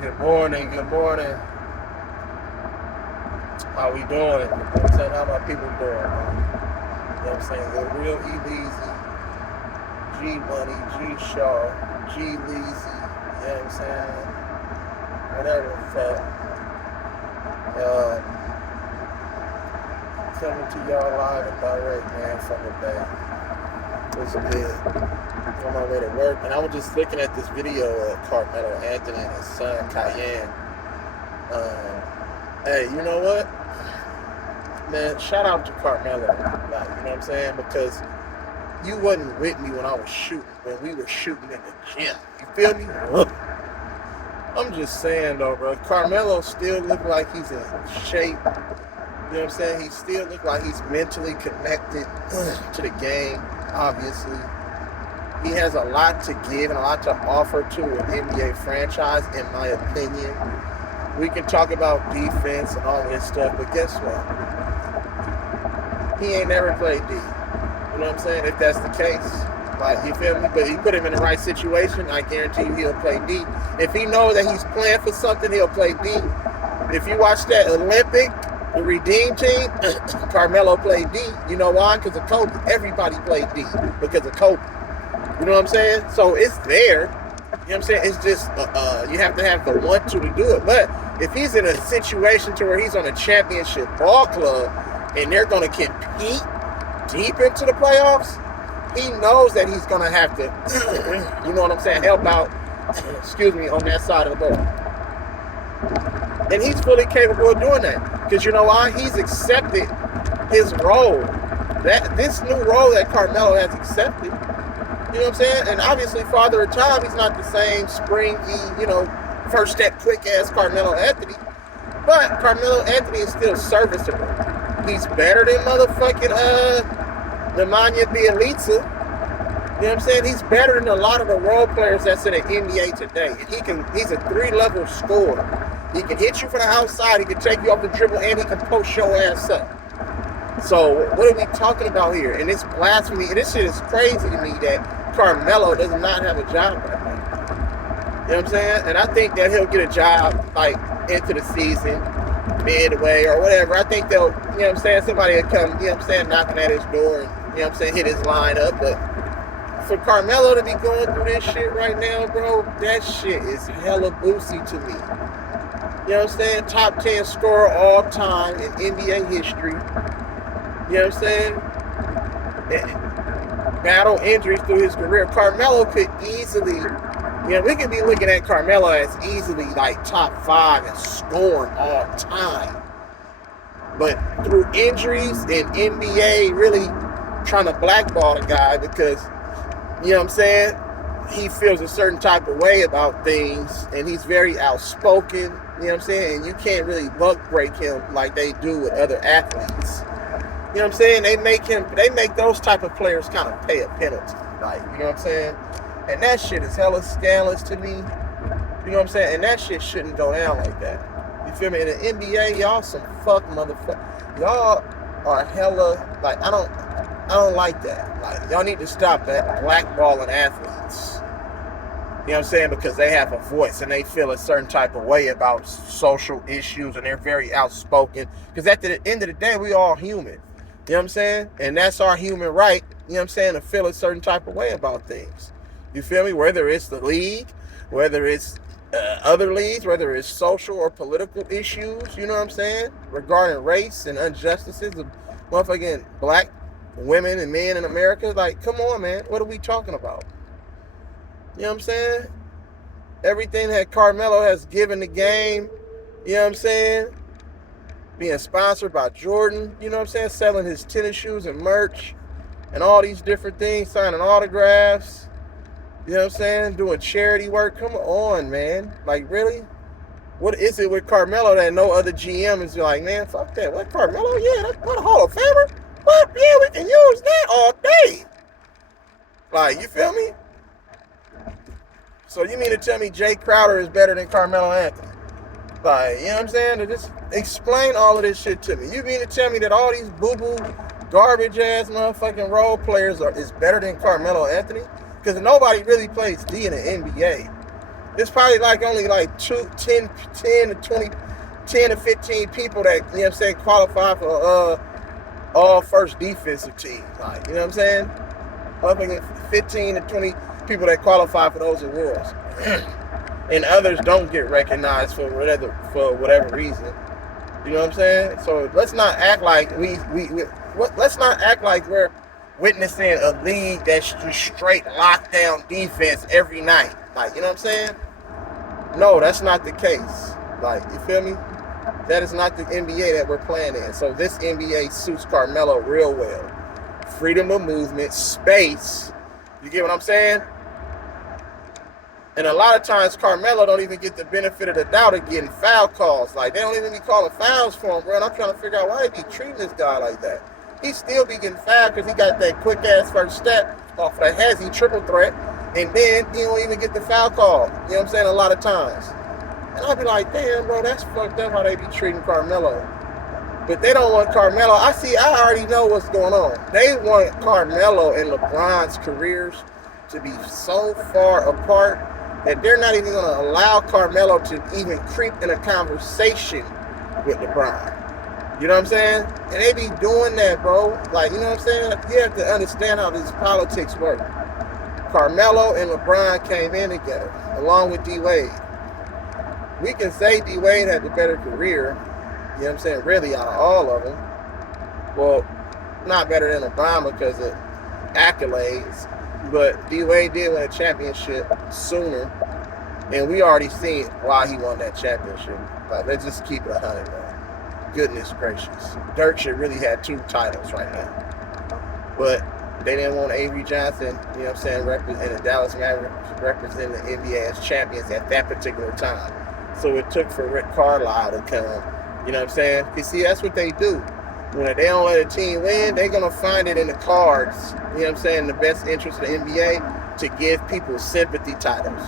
Good morning, good morning. How we doing? You know what I'm saying? How my people doing, man? You know what I'm saying? The real E-Leezy, G Money, G Shaw, G Leezy, you know what I'm saying? Whatever the fuck. Coming to y'all live and direct, man, from the bay. What's good? On my way to work, and I was just looking at this video of Carmelo Anthony and his son Cayenne. Hey, you know what? Man, shout out to Carmelo. Like, you know what I'm saying? Because you wasn't with me when I was shooting, when we were shooting in the gym. You feel me? I'm just saying though, bro. Carmelo still look like he's in shape. You know what I'm saying? He still look like he's mentally connected to the game, obviously. He has a lot to give and a lot to offer to an NBA franchise, in my opinion. We can talk about defense and all this stuff, but guess what? He ain't never played D. You know what I'm saying? If that's the case. Like, you feel me? But you put him in the right situation, I guarantee you he'll play D. If he knows that he's playing for something, he'll play D. If you watch that Olympic, the Redeem team, Carmelo played D. You know why? Because of Kobe. Everybody played D because of Kobe. You know what I'm saying? So it's there. You know what I'm saying? It's just you have to have the want to do it. But if he's in a situation to where he's on a championship ball club and they're going to compete deep into the playoffs, he knows that he's going to have to, you know what I'm saying, help out, excuse me, on that side of the ball. And he's fully capable of doing that. Because you know why? He's accepted his role. This new role that Carmelo has accepted. You know what I'm saying? And obviously, Father of Time, he's not the same springy, first step quick ass Carmelo Anthony. But Carmelo Anthony is still serviceable. He's better than motherfucking Nemanja Bjelica. You know what I'm saying? He's better than a lot of the role players that's in the NBA today. He's a 3-level scorer. He can hit you from the outside, he can take you off the dribble, and he can post your ass up. So what are we talking about here? And it's blasphemy. And this shit is crazy to me that Carmelo does not have a job right now. You know what I'm saying? And I think that he'll get a job like into the season, midway or whatever. I think they'll, you know what I'm saying, somebody will come, you know what I'm saying, knocking at his door and, you know what I'm saying, hit his line up. But for Carmelo to be going through this shit right now, bro, that shit is hella boozy to me. You know what I'm saying? Top 10 scorer all time in NBA history. You know what I'm saying? Battle injuries through his career. Carmelo could easily, we could be looking at Carmelo as easily like top 5 in scoring all time. But through injuries and NBA really trying to blackball the guy because, you know what I'm saying, he feels a certain type of way about things and he's very outspoken, you know what I'm saying, and you can't really buck break him like they do with other athletes. You know what I'm saying? They make those type of players kind of pay a penalty. Like, you know what I'm saying? And that shit is hella scandalous to me. You know what I'm saying? And that shit shouldn't go down like that. You feel me? In the NBA, y'all some fuck motherfuckers. Y'all are hella, like, I don't like that. Like, y'all need to stop that blackballing athletes. You know what I'm saying? Because they have a voice and they feel a certain type of way about social issues and they're very outspoken. Because at the end of the day, we all human. You know what I'm saying? And that's our human right, you know what I'm saying, to feel a certain type of way about things. You feel me? Whether it's the league, whether it's other leagues, whether it's social or political issues, you know what I'm saying, regarding race and injustices of motherfucking black women and men in America. Like, come on, man. What are we talking about? You know what I'm saying? Everything that Carmelo has given the game, you know what I'm saying? Being sponsored by Jordan, you know what I'm saying? Selling his tennis shoes and merch and all these different things, signing autographs, you know what I'm saying? Doing charity work. Come on, man. Like, really? What is it with Carmelo that no other GM is like, man, fuck that. What, Carmelo? Yeah, that's what, a Hall of Famer? What? Yeah, we can use that all day. Like, you feel me? So you mean to tell me Jay Crowder is better than Carmelo Anthony? Like, you know what I'm saying? To just explain all of this shit to me. You mean to tell me that all these boo-boo, garbage-ass motherfucking role players is better than Carmelo Anthony? Because nobody really plays D in the NBA. It's probably like only like 10 to 20, 10 to 15 people that, you know what I'm saying, qualify for all first defensive teams. Like, you know what I'm saying? Motherfucking 15 to 20 people that qualify for those awards. And others don't get recognized for whatever reason. You know what I'm saying? So let's not act like let's not act like we're witnessing a league that's just straight lockdown defense every night. Like, you know what I'm saying? No, that's not the case. Like, you feel me? That is not the NBA that we're playing in. So this NBA suits Carmelo real well. Freedom of movement, space. You get what I'm saying? And a lot of times Carmelo don't even get the benefit of the doubt of getting foul calls. Like, they don't even be calling fouls for him, bro. And I'm trying to figure out why they be treating this guy like that. He still be getting fouled because he got that quick-ass first step off of that hezzy triple threat. And then he don't even get the foul call. You know what I'm saying? A lot of times. And I'll be like, damn, bro, that's fucked up how they be treating Carmelo. But they don't want Carmelo. I already know what's going on. They want Carmelo and LeBron's careers to be so far apart that they're not even going to allow Carmelo to even creep in a conversation with LeBron. You know what I'm saying? And they be doing that, bro. Like, you know what I'm saying? You have to understand how these politics work. Carmelo and LeBron came in together, along with D-Wade. We can say D-Wade had the better career, you know what I'm saying, really out of all of them. Well, not better than LeBron because of accolades, but D-Wade did win a championship sooner, and we already seen why he won that championship. Like, let's just keep it 100, man. Goodness gracious. Dirk should really have 2 titles right now. But they didn't want Avery Johnson, you know what I'm saying, and the Dallas Mavericks representing the NBA as champions at that particular time. So it took for Rick Carlisle to come, you know what I'm saying? Because, see, that's what they do. When they don't let a team win, they're going to find it in the cards, you know what I'm saying, the best interest of the NBA to give people sympathy titles.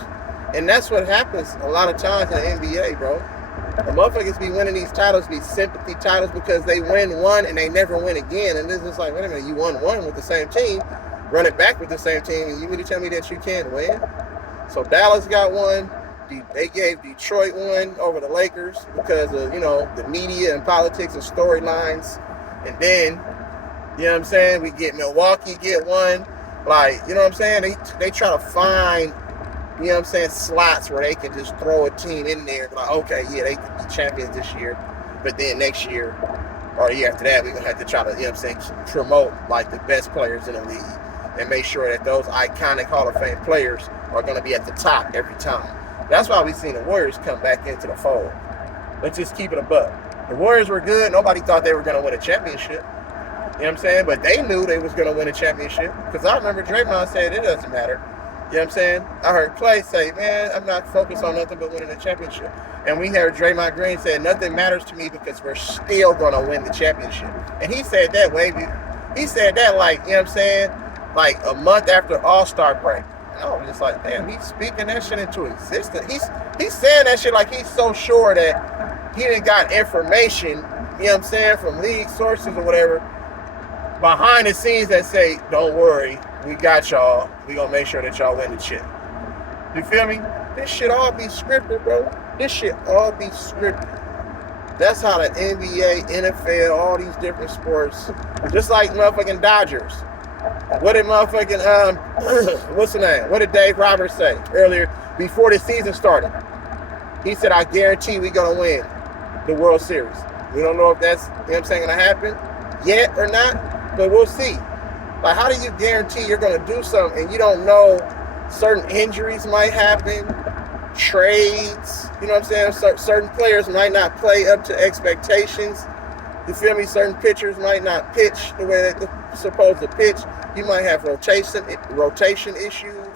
And that's what happens a lot of times in the NBA, bro. The motherfuckers be winning these titles, these sympathy titles, because they win one and they never win again. And it's just like, wait a minute, you won one with the same team, run it back with the same team, and you really tell me that you can't win? So Dallas got one. They gave Detroit one over the Lakers because of, you know, the media and politics and storylines. And then, you know what I'm saying, we get Milwaukee get one. Like, you know what I'm saying? They try to find, you know what I'm saying, slots where they can just throw a team in there. Like, okay, yeah, they can be champions this year. But then next year or the year after that, we're going to have to try to, you know what I'm saying, promote, like, the best players in the league and make sure that those iconic Hall of Fame players are going to be at the top every time. That's why we've seen the Warriors come back into the fold. Let's just keep it a buck. The Warriors were good. Nobody thought they were going to win a championship. You know what I'm saying? But they knew they was going to win a championship. Because I remember Draymond said it doesn't matter. You know what I'm saying? I heard Clay say, man, I'm not focused on nothing but winning a championship. And we heard Draymond Green say, nothing matters to me because we're still going to win the championship. And he said that he said that like, you know what I'm saying, like a month after All-Star break. I was just like, damn, he's speaking that shit into existence. He's saying that shit like he's so sure that he done got information, you know what I'm saying, from league sources or whatever, behind the scenes that say, don't worry, we got y'all. We gonna make sure that y'all win the chip. You feel me? This shit all be scripted, bro. This shit all be scripted. That's how the NBA, NFL, all these different sports, just like motherfucking Dodgers. What did motherfucking, what's the name? What did Dave Roberts say earlier before the season started? He said, I guarantee we going to win the World Series. We don't know if that's, you know what I'm saying, going to happen yet or not, but we'll see. Like, how do you guarantee you're going to do something and you don't know certain injuries might happen, trades, you know what I'm saying? Certain players might not play up to expectations. You feel me? Certain pitchers might not pitch the way that they're supposed to pitch. You might have rotation issues,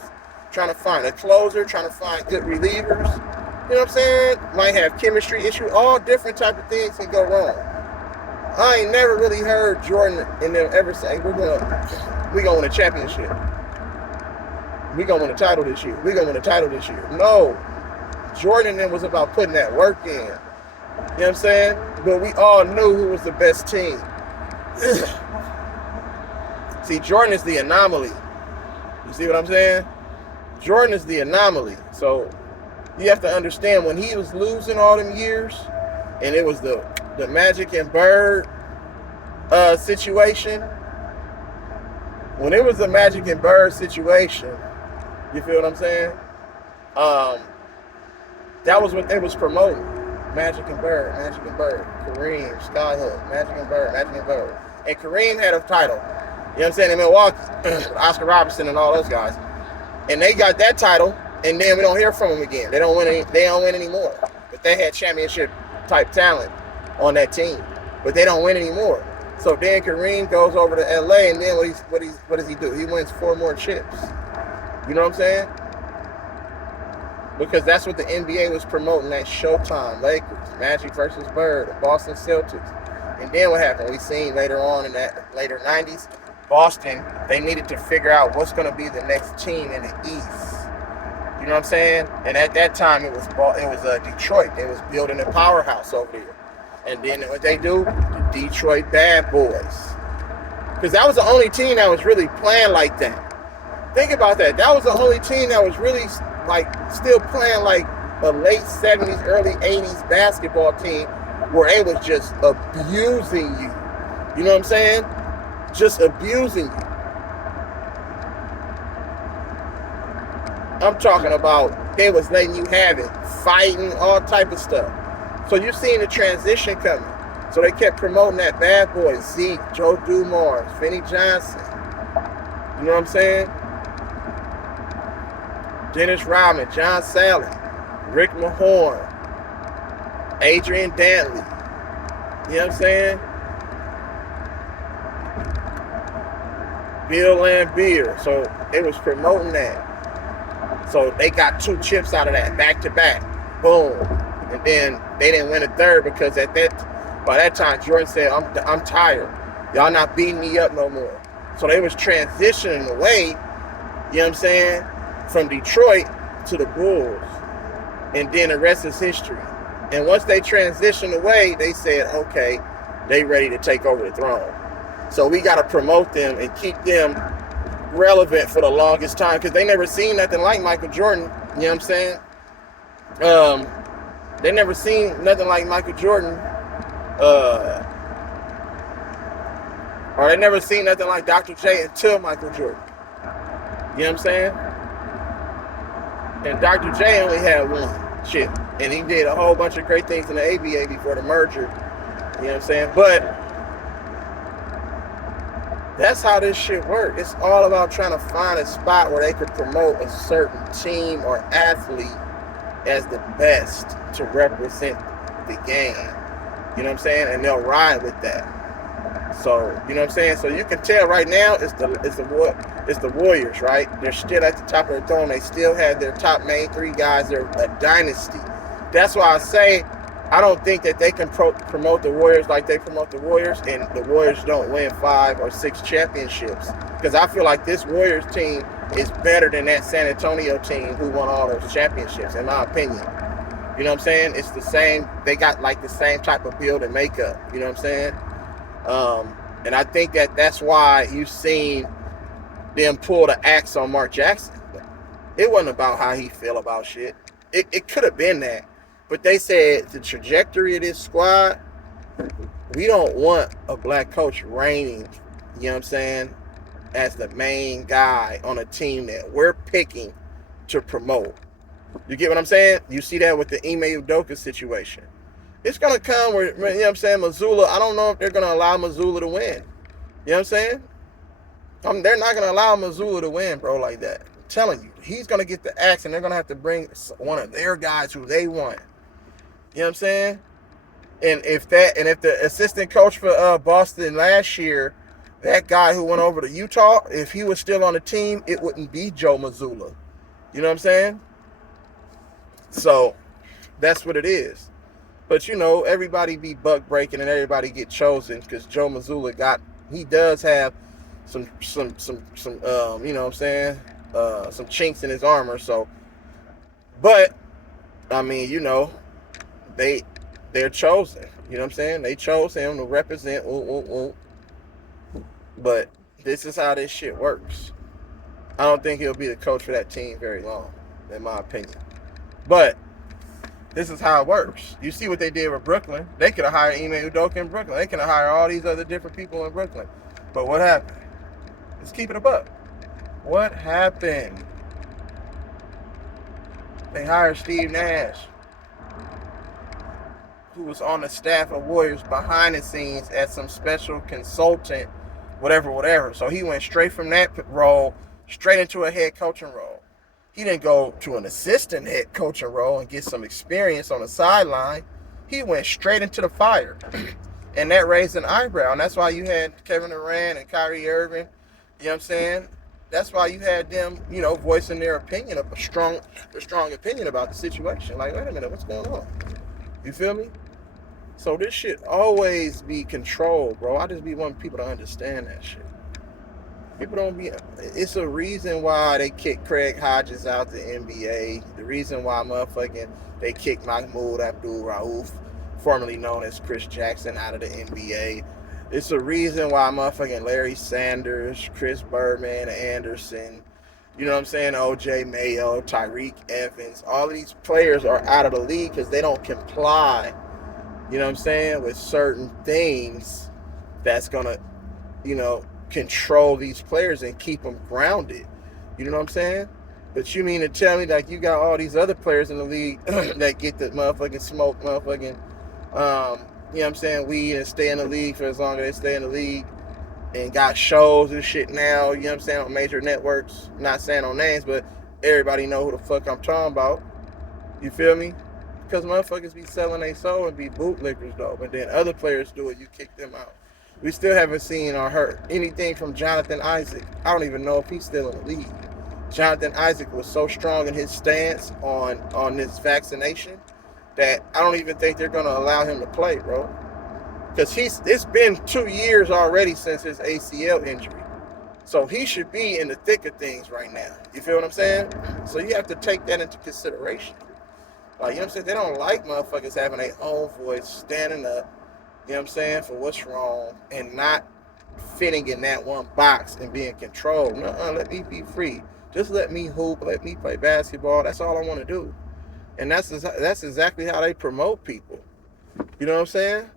trying to find a closer, trying to find good relievers. You know what I'm saying? Might have chemistry issues. All different type of things can go wrong. I ain't never really heard Jordan and them ever say, we gonna win a championship. We gonna win a title this year. We gonna win a title this year. No. Jordan and them was about putting that work in. You know what I'm saying? But we all knew who was the best team. See, Jordan is the anomaly. You see what I'm saying? Jordan is the anomaly. So You have to understand when he was losing all them years, and it was the Magic and Bird situation. When it was the Magic and Bird situation, you feel what I'm saying? Um, that was what they was promoting. Magic and Bird, Magic and Bird, Kareem, Skyhook, Magic and Bird, Magic and Bird. And Kareem had a title. You know what I'm saying? In Milwaukee, Oscar Robertson and all those guys. And they got that title, and then we don't hear from them again. They don't win anymore. But they had championship type talent on that team. But they don't win anymore. So then Kareem goes over to LA, and then what does he do? He wins 4 more chips. You know what I'm saying? Because that's what the NBA was promoting, that Showtime, Lakers, Magic versus Bird, the Boston Celtics. And then what happened? We seen later on in that later 90s, Boston, they needed to figure out what's going to be the next team in the East. You know what I'm saying? And at that time, it was Detroit. They was building a powerhouse over there. And then what they do? The Detroit Bad Boys. Because that was the only team that was really playing like that. Think about that. That was the only team that was really like still playing like a late 70s, early 80s basketball team where it was just abusing you. You know what I'm saying? Just abusing you. I'm talking about they was letting you have it, fighting, all type of stuff. So you're seeing the transition coming. So they kept promoting that Bad Boy, Zeke, Joe Dumars, Vinnie Johnson. You know what I'm saying? Dennis Rodman, John Sally, Rick Mahorn, Adrian Dantley. You know what I'm saying? Bill Laimbeer. So they was promoting that. So they got 2 chips out of that, back to back. Boom. And then they didn't win a third because by that time Jordan said, I'm tired. Y'all not beating me up no more. So they was transitioning away, you know what I'm saying, from Detroit to the Bulls. And then the rest is history. And once they transitioned away, they said, okay, they ready to take over the throne. So we got to promote them and keep them relevant for the longest time because they never seen nothing like Michael Jordan. You know what I'm saying? They never seen nothing like Michael Jordan. Or they never seen nothing like Dr. J until Michael Jordan. You know what I'm saying? And Dr. J only had 1 chip. And he did a whole bunch of great things in the ABA before the merger. You know what I'm saying? But that's how this shit works. It's all about trying to find a spot where they could promote a certain team or athlete as the best to represent the game. You know what I'm saying? And they'll ride with that. So, you know what I'm saying? So you can tell right now it's the Warriors, right? They're still at the top of the throne. They still have their top main 3 guys. They're a dynasty. That's why I say I don't think that they can promote the Warriors like they promote the Warriors, and the Warriors don't win 5 or 6 championships. Because I feel like this Warriors team is better than that San Antonio team who won all those championships, in my opinion. You know what I'm saying? It's the same. They got like the same type of build and makeup. You know what I'm saying? And I think that's why you've seen them pull the axe on Mark Jackson. It wasn't about how he feel about shit. It could have been that. But they said the trajectory of this squad, we don't want a black coach reigning, you know what I'm saying, as the main guy on a team that we're picking to promote. You get what I'm saying? You see that with the Ime Udoka situation. It's going to come where, you know what I'm saying, Missoula, I don't know if they're going to allow Missoula to win. You know what I'm saying? They're not going to allow Missoula to win, bro, like that. I'm telling you. He's going to get the axe, and they're going to have to bring one of their guys who they want. You know what I'm saying? And if the assistant coach for Boston last year, that guy who went over to Utah, if he was still on the team, it wouldn't be Joe Mazzulla. You know what I'm saying? So that's what it is. But you know, everybody be buck breaking and everybody get chosen because Joe Mazzulla does have some you know what I'm saying, some chinks in his armor. So, but I mean, you know, they're chosen. You know what I'm saying? They chose him to represent. But this is how this shit works. I don't think he'll be the coach for that team very long, in my opinion. But This is how it works. You see what they did with Brooklyn. They could have hired Ime Udoka in Brooklyn. They could have hired all these other different people in Brooklyn. But what happened? Let's keep it a buck. What happened? They hired Steve Nash, who was on the staff of Warriors behind the scenes as some special consultant, whatever. So he went straight from that role straight into a head coaching role. He didn't go to an assistant head coaching role and get some experience on the sideline. He went straight into the fire. And that raised an eyebrow. And that's why you had Kevin Durant and Kyrie Irving, you know what I'm saying? That's why you had them, voicing their opinion, a strong opinion about the situation. Like, wait a minute, what's going on? You feel me? So this shit always be controlled, bro. I just be wanting people to understand that shit. People don't be. It's a reason why they kicked Craig Hodges out the NBA. The reason why they kicked Mahmoud Abdul-Rauf, formerly known as Chris Jackson, out of the NBA. It's a reason why Larry Sanders, Chris Berman, Anderson, you know what I'm saying, OJ Mayo, Tyreek Evans, all of these players are out of the league because they don't comply, you know what I'm saying, with certain things that's going to, control these players and keep them grounded. You know what I'm saying? But you mean to tell me like you got all these other players in the league that get the motherfucking smoke, you know what I'm saying, weed and stay in the league for as long as they stay in the league and got shows and shit now, you know what I'm saying, on major networks. Not saying no names, but everybody know who the fuck I'm talking about. You feel me? Because motherfuckers be selling their soul and be bootlickers though. But then other players do it, you kick them out. We still haven't seen or heard anything from Jonathan Isaac. I don't even know if he's still in the league. Jonathan Isaac was so strong in his stance on this vaccination that I don't even think they're going to allow him to play, bro. Because it's been 2 years already since his ACL injury. So he should be in the thick of things right now. You feel what I'm saying? So you have to take that into consideration. Like, you know what I'm saying? They don't like motherfuckers having their own voice, standing up, you know what I'm saying, for what's wrong and not fitting in that one box and being controlled. Nuh-uh, let me be free. Just let me hoop, let me play basketball. That's all I want to do. And that's exactly how they promote people. You know what I'm saying?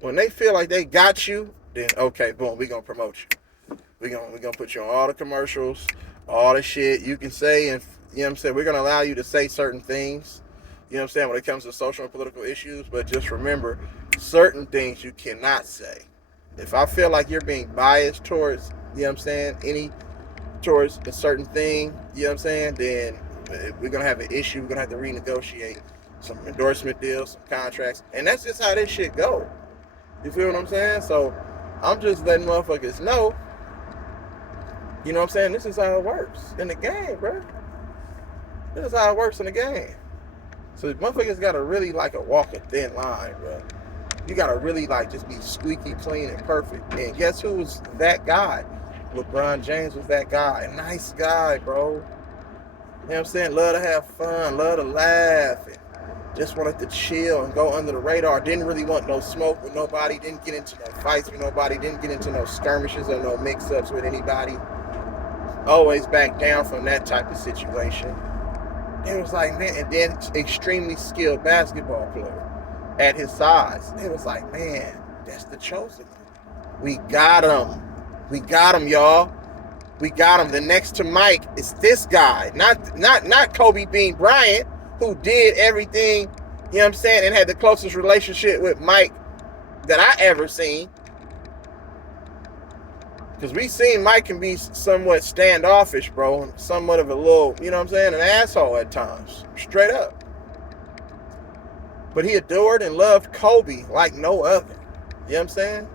When they feel like they got you, then okay, boom, we're going to promote you. We're gonna put you on all the commercials, all the shit you can say, and you know what I'm saying, we're going to allow you to say certain things, you know what I'm saying, when it comes to social and political issues, but just remember, certain things you cannot say. If I feel like you're being biased towards, you know what I'm saying, towards a certain thing, you know what I'm saying, then we're going to have an issue. We're going to have to renegotiate some endorsement deals, some contracts, and that's just how this shit go. You feel what I'm saying? So I'm just letting motherfuckers know, you know what I'm saying, this is how it works in the game, bro. This is how it works in the game. So motherfuckers got to really walk a thin line, bro. You got to really just be squeaky clean and perfect. And guess who was that guy? LeBron James was that guy. A nice guy, bro. You know what I'm saying? Love to have fun, love to laugh, and just wanted to chill and go under the radar. Didn't really want no smoke with nobody. Didn't get into no fights with nobody. Didn't get into no skirmishes or no mix-ups with anybody. Always back down from that type of situation. It was like, man, and then extremely skilled basketball player at his size. It was like, man, that's the chosen one. We got him. We got him, y'all. We got him. The next to Mike is this guy. Not Kobe Bean Bryant, who did everything, you know what I'm saying, and had the closest relationship with Mike that I ever seen. Because we seen Mike can be somewhat standoffish, bro, and somewhat of a little, you know what I'm saying, an asshole at times. Straight up. But he adored and loved Kobe like no other. You know what I'm saying?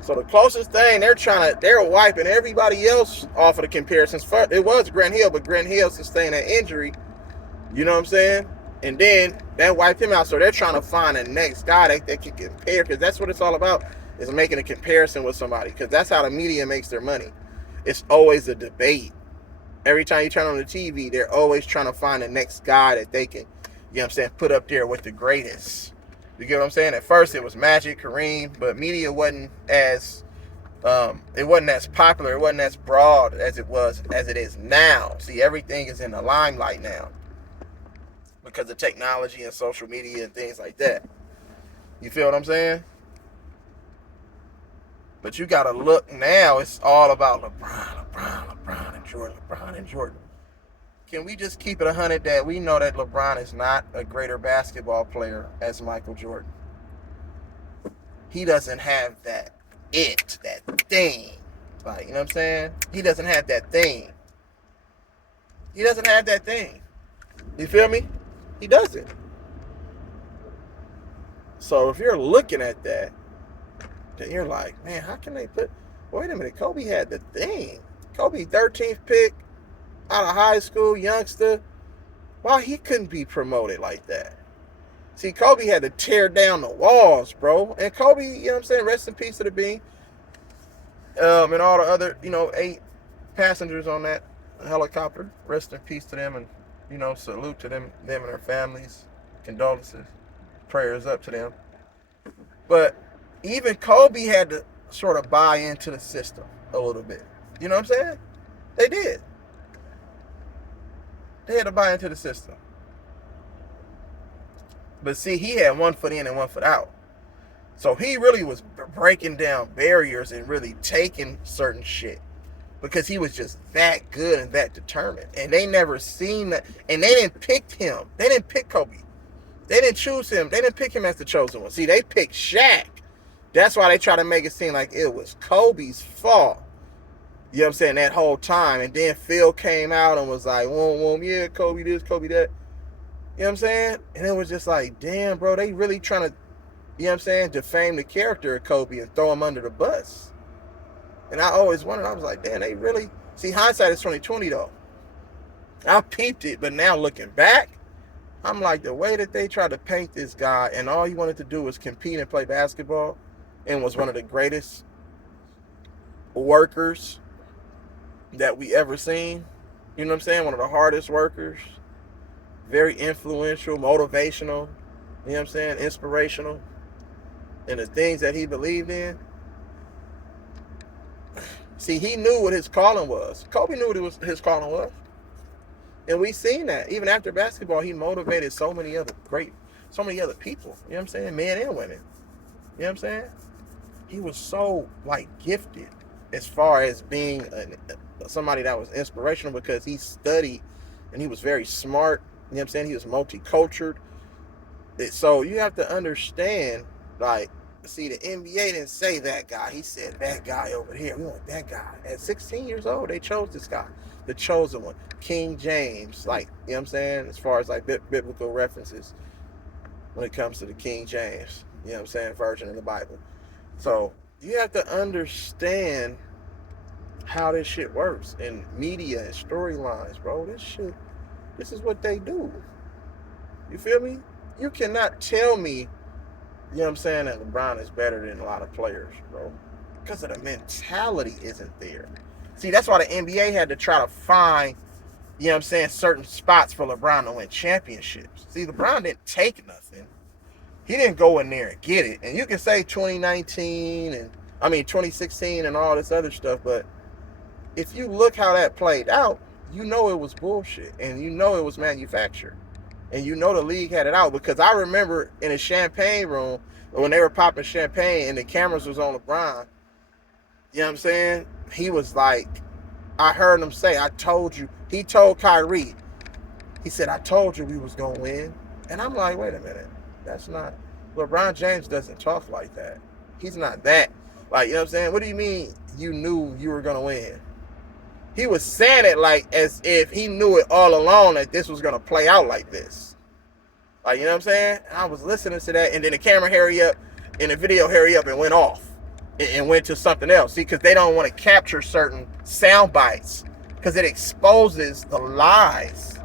So the closest thing, they're wiping everybody else off of the comparisons. First, it was Grant Hill, but Grant Hill sustained an injury. You know what I'm saying? And then that wiped him out. So they're trying to find the next guy that they can compare, because that's what it's all about, is making a comparison with somebody, because that's how the media makes their money. It's always a debate. Every time you turn on the TV, they're always trying to find the next guy that they can, you know what I'm saying, put up there with the greatest. You get what I'm saying? At first it was Magic, Kareem, but media wasn't as popular, it wasn't as broad as it is now. See, everything is in the limelight now. because of technology and social media and things like that. You feel what I'm saying? But you got to look now, it's all about LeBron and Jordan. Can we just keep it 100 that we know that LeBron is not a greater basketball player as Michael Jordan? He doesn't have that thing. Like, you know what I'm saying? He doesn't have that thing. He doesn't have that thing. You feel me? He doesn't. So if you're looking at that, then you're like, man, how can they put... Wait a minute, Kobe had the thing. Kobe, 13th pick, out of high school, youngster. Why he couldn't be promoted like that? See, Kobe had to tear down the walls, bro. And Kobe, you know what I'm saying, rest in peace to the being. And all the other, 8 passengers on that helicopter. Rest in peace to them, and, salute to them and their families. Condolences. Prayers up to them. But even Kobe had to sort of buy into the system a little bit. You know what I'm saying? They did. They had to buy into the system. But see, he had one foot in and one foot out. So he really was breaking down barriers and really taking certain shit. Because he was just that good and that determined. And they never seen that. And they didn't pick him. They didn't pick Kobe. They didn't choose him. They didn't pick him as the chosen one. See, they picked Shaq. That's why they try to make it seem like it was Kobe's fault. You know what I'm saying? That whole time. And then Phil came out and was like, whoa, yeah, Kobe this, Kobe that. You know what I'm saying? And it was just like, damn, bro, they really trying to, you know what I'm saying, defame the character of Kobe and throw him under the bus. And I always wondered, I was like, damn, they really, see, hindsight is 2020 though. I peeped it, but now looking back, I'm like, the way that they tried to paint this guy and all he wanted to do was compete and play basketball and was one of the greatest workers that we ever seen. You know what I'm saying? One of the hardest workers. Very influential, motivational, you know what I'm saying, inspirational, and the things that he believed in. See, he knew what his calling was. Kobe knew what his calling was. And we seen that. Even after basketball, he motivated so many other people, you know what I'm saying, men and women. You know what I'm saying? He was so, gifted as far as being somebody that was inspirational because he studied and he was very smart. You know what I'm saying? He was multicultural. So you have to understand, see, the NBA didn't say that guy. He said that guy over here. We want that guy. At 16 years old, they chose this guy. The chosen one. King James. You know what I'm saying? As far as, biblical references when it comes to the King James. You know what I'm saying? Version of the Bible. So you have to understand how this shit works. And media and storylines, bro. This is what they do. You feel me? You cannot tell me, you know what I'm saying, that LeBron is better than a lot of players, bro. Because of the mentality isn't there. See, that's why the NBA had to try to find, you know what I'm saying, certain spots for LeBron to win championships. See, LeBron didn't take nothing. He didn't go in there and get it. And you can say 2016 and all this other stuff, but if you look how that played out, you know it was bullshit, and you know it was manufactured, and you know the league had it out, because I remember in a champagne room when they were popping champagne and the cameras was on LeBron, you know what I'm saying? He was like, I heard him say, I told you. He told Kyrie, he said, I told you we was going to win. And I'm like, wait a minute. That's not, LeBron James doesn't talk like that. He's not that. You know what I'm saying? What do you mean you knew you were going to win? He was saying it as if he knew it all along that this was going to play out like this. You know what I'm saying? I was listening to that, and then the camera hurry up, and the video hurry up and went off and went to something else. See, because they don't want to capture certain sound bites because it exposes the lies.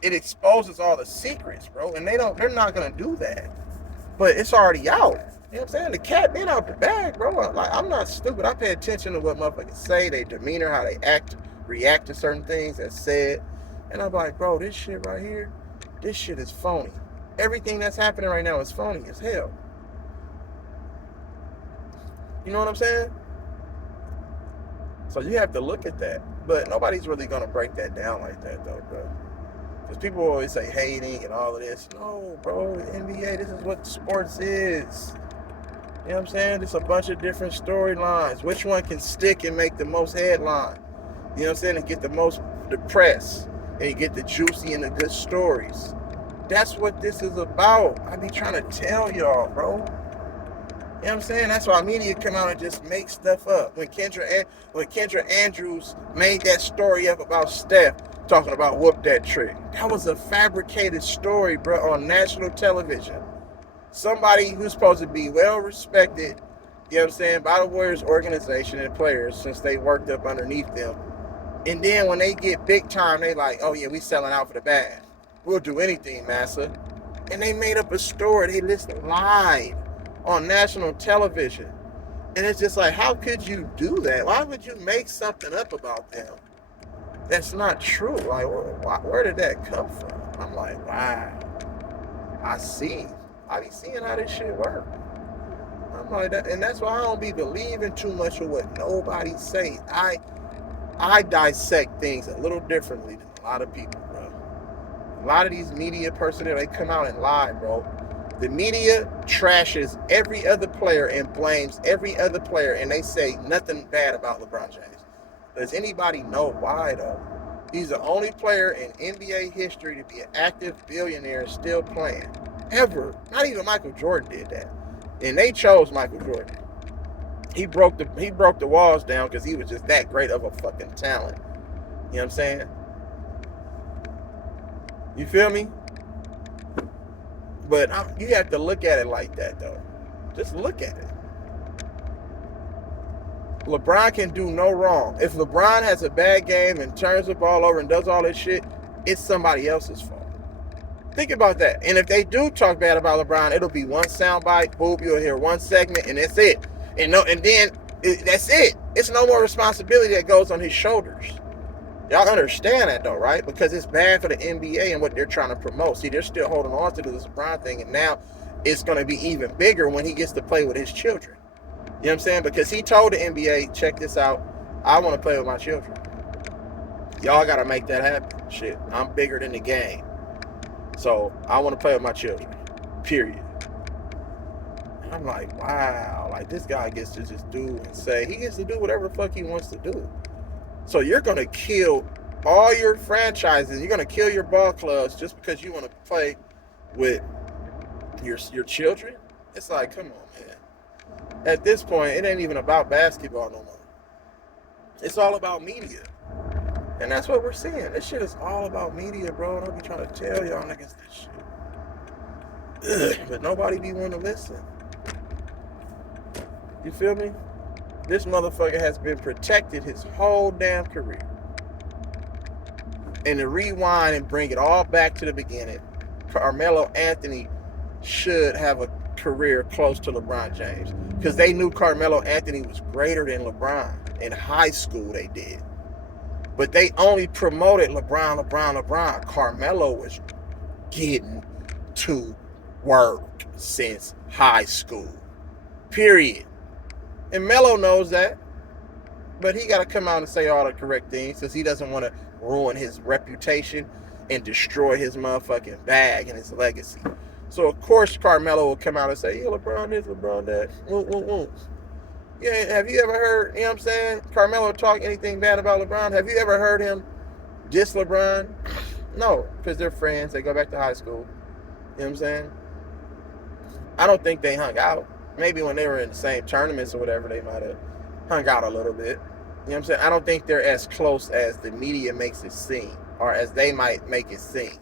It exposes all the secrets, bro, and they're not going to do that. But it's already out. You know what I'm saying? The cat been out the bag, bro. I'm not stupid. I pay attention to what motherfuckers say, their demeanor, how they react to certain things that's said. And I'm like, bro, this shit right here, this shit is phony. Everything that's happening right now is phony as hell. You know what I'm saying? So you have to look at that. But nobody's really going to break that down like that, though, bro. Because people always say hating and all of this. No, bro, the NBA, this is what sports is. You know what I'm saying? It's a bunch of different storylines. Which one can stick and make the most headline? You know what I'm saying? And get the most the press. And you get the juicy and the good stories. That's what this is about. I be trying to tell y'all, bro. You know what I'm saying? That's why media come out and just make stuff up. When Kendra Andrews made that story up about Steph talking about whoop that trick, that was a fabricated story, bro, on national television. Somebody who's supposed to be well respected, you know what I'm saying, by the Warriors organization and players since they worked up underneath them. And then when they get big time, they like, oh yeah, we selling out for the bag. We'll do anything, massa. And they made up a story. They listed live on national television. And it's just like, how could you do that? Why would you make something up about them? That's not true. Like, where did that come from? I'm like, wow. I see. I be seeing how this shit work. I'm like that, and that's why I don't be believing too much of what nobody say. I dissect things a little differently than a lot of people, bro. A lot of these media personnel, they come out and lie, bro. The media trashes every other player and blames every other player, and they say nothing bad about LeBron James. Does anybody know why, though? He's the only player in NBA history to be an active billionaire still playing. Ever. Not even Michael Jordan did that. And they chose Michael Jordan. He broke the walls down because he was just that great of a fucking talent. You know what I'm saying? You feel me? But you have to look at it like that, though. Just look at it. LeBron can do no wrong. If LeBron has a bad game and turns the ball over and does all this shit, it's somebody else's fault. Think about that. And if they do talk bad about LeBron, it'll be one soundbite, boom, you'll hear one segment, and that's it. And then that's it. It's no more responsibility that goes on his shoulders. Y'all understand that, though, right? Because it's bad for the NBA and what they're trying to promote. See, they're still holding on to this LeBron thing, and now it's going to be even bigger when he gets to play with his children. You know what I'm saying? Because he told the NBA, check this out, I want to play with my children. Y'all got to make that happen. Shit, I'm bigger than the game. So I want to play with my children. Period. And I'm like, wow, like this guy gets to just do and say, he gets to do whatever the fuck he wants to do. So you're going to kill all your franchises. You're going to kill your ball clubs just because you want to play with your children? It's like, come on, man. At this point, it ain't even about basketball no more. It's all about media. And that's what we're seeing. This shit is all about media, bro. And I'll be trying to tell y'all niggas this shit. But nobody be wanting to listen. You feel me? This motherfucker has been protected his whole damn career. And to rewind and bring it all back to the beginning, Carmelo Anthony should have a career close to LeBron James. Because they knew Carmelo Anthony was greater than LeBron. In high school, they did. But they only promoted LeBron. Carmelo was getting to work since high school. Period. And Melo knows that. But he got to come out and say all the correct things because he doesn't want to ruin his reputation and destroy his motherfucking bag and his legacy. So, of course, Carmelo will come out and say, yeah, LeBron this, LeBron that. Yeah, have you ever heard, you know what I'm saying, Carmelo talk anything bad about LeBron? Have you ever heard him diss LeBron? No, because they're friends. They go back to high school. You know what I'm saying? I don't think they hung out. Maybe when they were in the same tournaments or whatever, they might have hung out a little bit. You know what I'm saying? I don't think they're as close as the media makes it seem or as they might make it seem.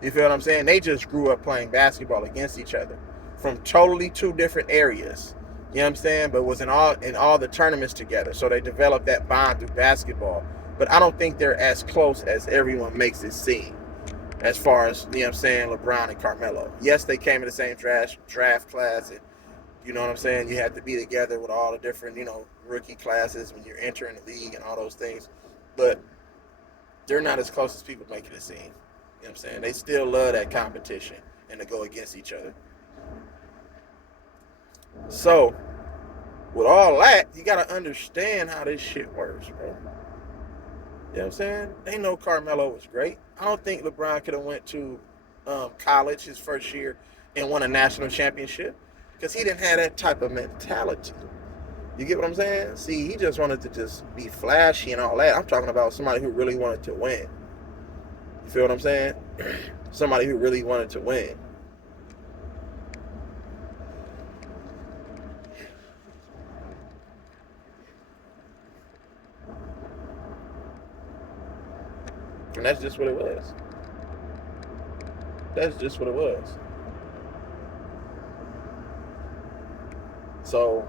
You feel what I'm saying? They just grew up playing basketball against each other from totally two different areas. You know what I'm saying? But was in all the tournaments together. So they developed that bond through basketball. But I don't think they're as close as everyone makes it seem. As far as, you know what I'm saying, LeBron and Carmelo. Yes, they came in the same draft class. And you know what I'm saying? You had to be together with all the different, rookie classes when you're entering the league and all those things. But they're not as close as people make it seem. You know what I'm saying? They still love that competition and to go against each other. So, with all that, you got to understand how this shit works, bro. You know what I'm saying? They know Carmelo was great. I don't think LeBron could have went to college his first year and won a national championship because he didn't have that type of mentality. You get what I'm saying? See, he just wanted to just be flashy and all that. I'm talking about somebody who really wanted to win. You feel what I'm saying? Somebody who really wanted to win. And that's just what it was. That's just what it was. So,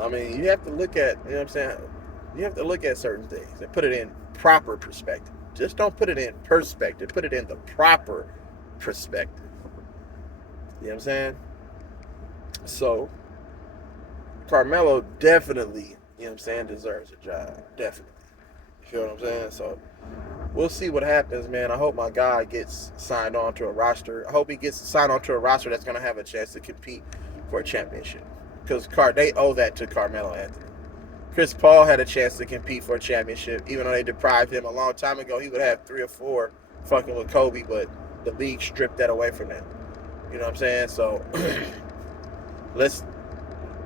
I mean, you have to look at, you know what I'm saying? You have to look at certain things and put it in proper perspective. Just don't put it in perspective. Put it in the proper perspective. You know what I'm saying? So, Carmelo definitely, you know what I'm saying, deserves a job. Definitely. You feel what I'm saying? So, we'll see what happens, man. I hope my guy gets signed on to a roster. I hope he gets signed on to a roster that's going to have a chance to compete for a championship. Because they owe that to Carmelo Anthony. Chris Paul had a chance to compete for a championship, even though they deprived him a long time ago. He would have 3 or 4 fucking with Kobe, but the league stripped that away from him. You know what I'm saying? So let's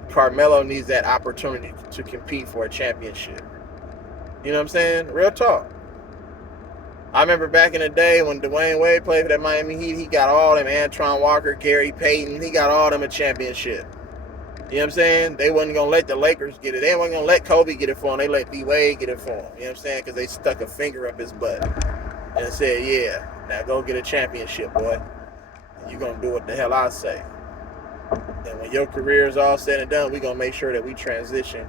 Carmelo needs that opportunity to compete for a championship. You know what I'm saying? Real talk. I remember back in the day when Dwayne Wade played for that Miami Heat, he got all them Antoine Walker, Gary Payton, he got all them a championship. You know what I'm saying? They wasn't going to let the Lakers get it. They wasn't going to let Kobe get it for him. They let D. Wade get it for him. You know what I'm saying? Because they stuck a finger up his butt and said, yeah, now go get a championship, boy. And you're going to do what the hell I say. And when your career is all said and done, we're going to make sure that we transition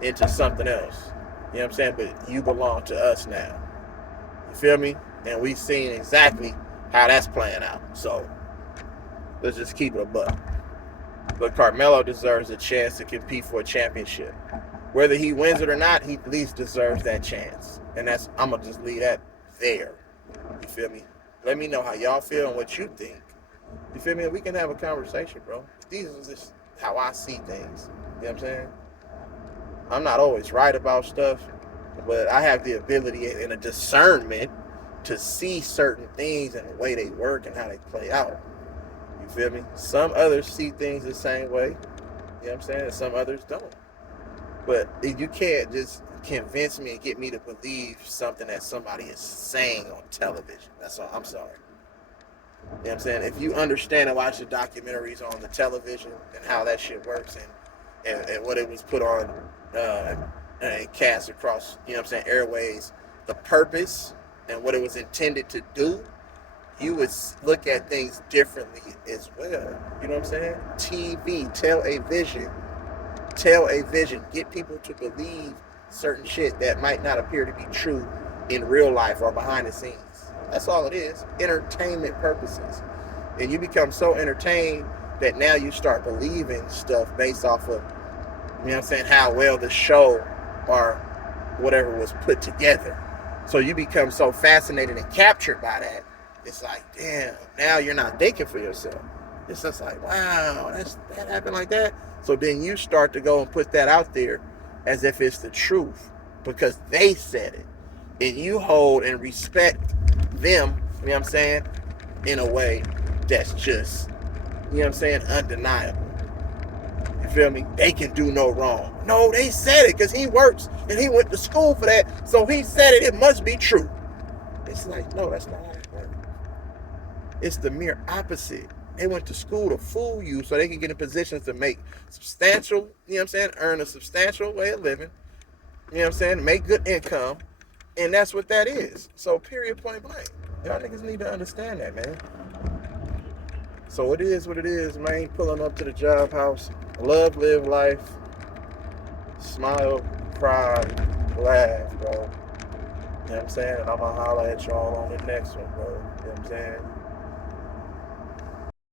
into something else. You know what I'm saying? But you belong to us now. You feel me? And we've seen exactly how that's playing out. So let's just keep it a buck. But Carmelo deserves a chance to compete for a championship. Whether he wins it or not, he at least deserves that chance. And I'm going to just leave that there. You feel me? Let me know how y'all feel and what you think. You feel me? We can have a conversation, bro. These are just how I see things. You know what I'm saying? I'm not always right about stuff, but I have the ability and a discernment to see certain things and the way they work and how they play out. You feel me? Some others see things the same way. You know what I'm saying? And some others don't. But if you can't just convince me and get me to believe something that somebody is saying on television. That's all. I'm sorry. You know what I'm saying? If you understand and watch the documentaries on the television and how that shit works and what it was put on and cast across, you know what I'm saying, airways, the purpose and what it was intended to do, you would look at things differently as well. You know what I'm saying? TV, tell a vision, get people to believe certain shit that might not appear to be true in real life or behind the scenes. That's all it is. Entertainment purposes. And you become so entertained that now you start believing stuff based off of, you know what I'm saying, how well the show or whatever was put together. So you become so fascinated and captured by that. It's like, damn, now you're not thinking for yourself. It's just like, wow, that happened like that. So then you start to go and put that out there as if it's the truth because they said it. And you hold and respect them, you know what I'm saying, in a way that's just, you know what I'm saying, undeniable. You feel me? They can do no wrong. No, they said it because he works and he went to school for that. So he said it, it must be true. It's like, no, that's not how it works. It's the mere opposite. They went to school to fool you so they can get in positions to make substantial, you know what I'm saying, earn a substantial way of living, you know what I'm saying, make good income, and that's what that is. So period, point blank. Y'all niggas need to understand that, man. So it is what it is, man. Pulling up to the job house. Love, live life. Smile, cry, laugh, bro. You know what I'm saying? And I'm gonna holler at y'all on the next one, bro. You know what I'm saying?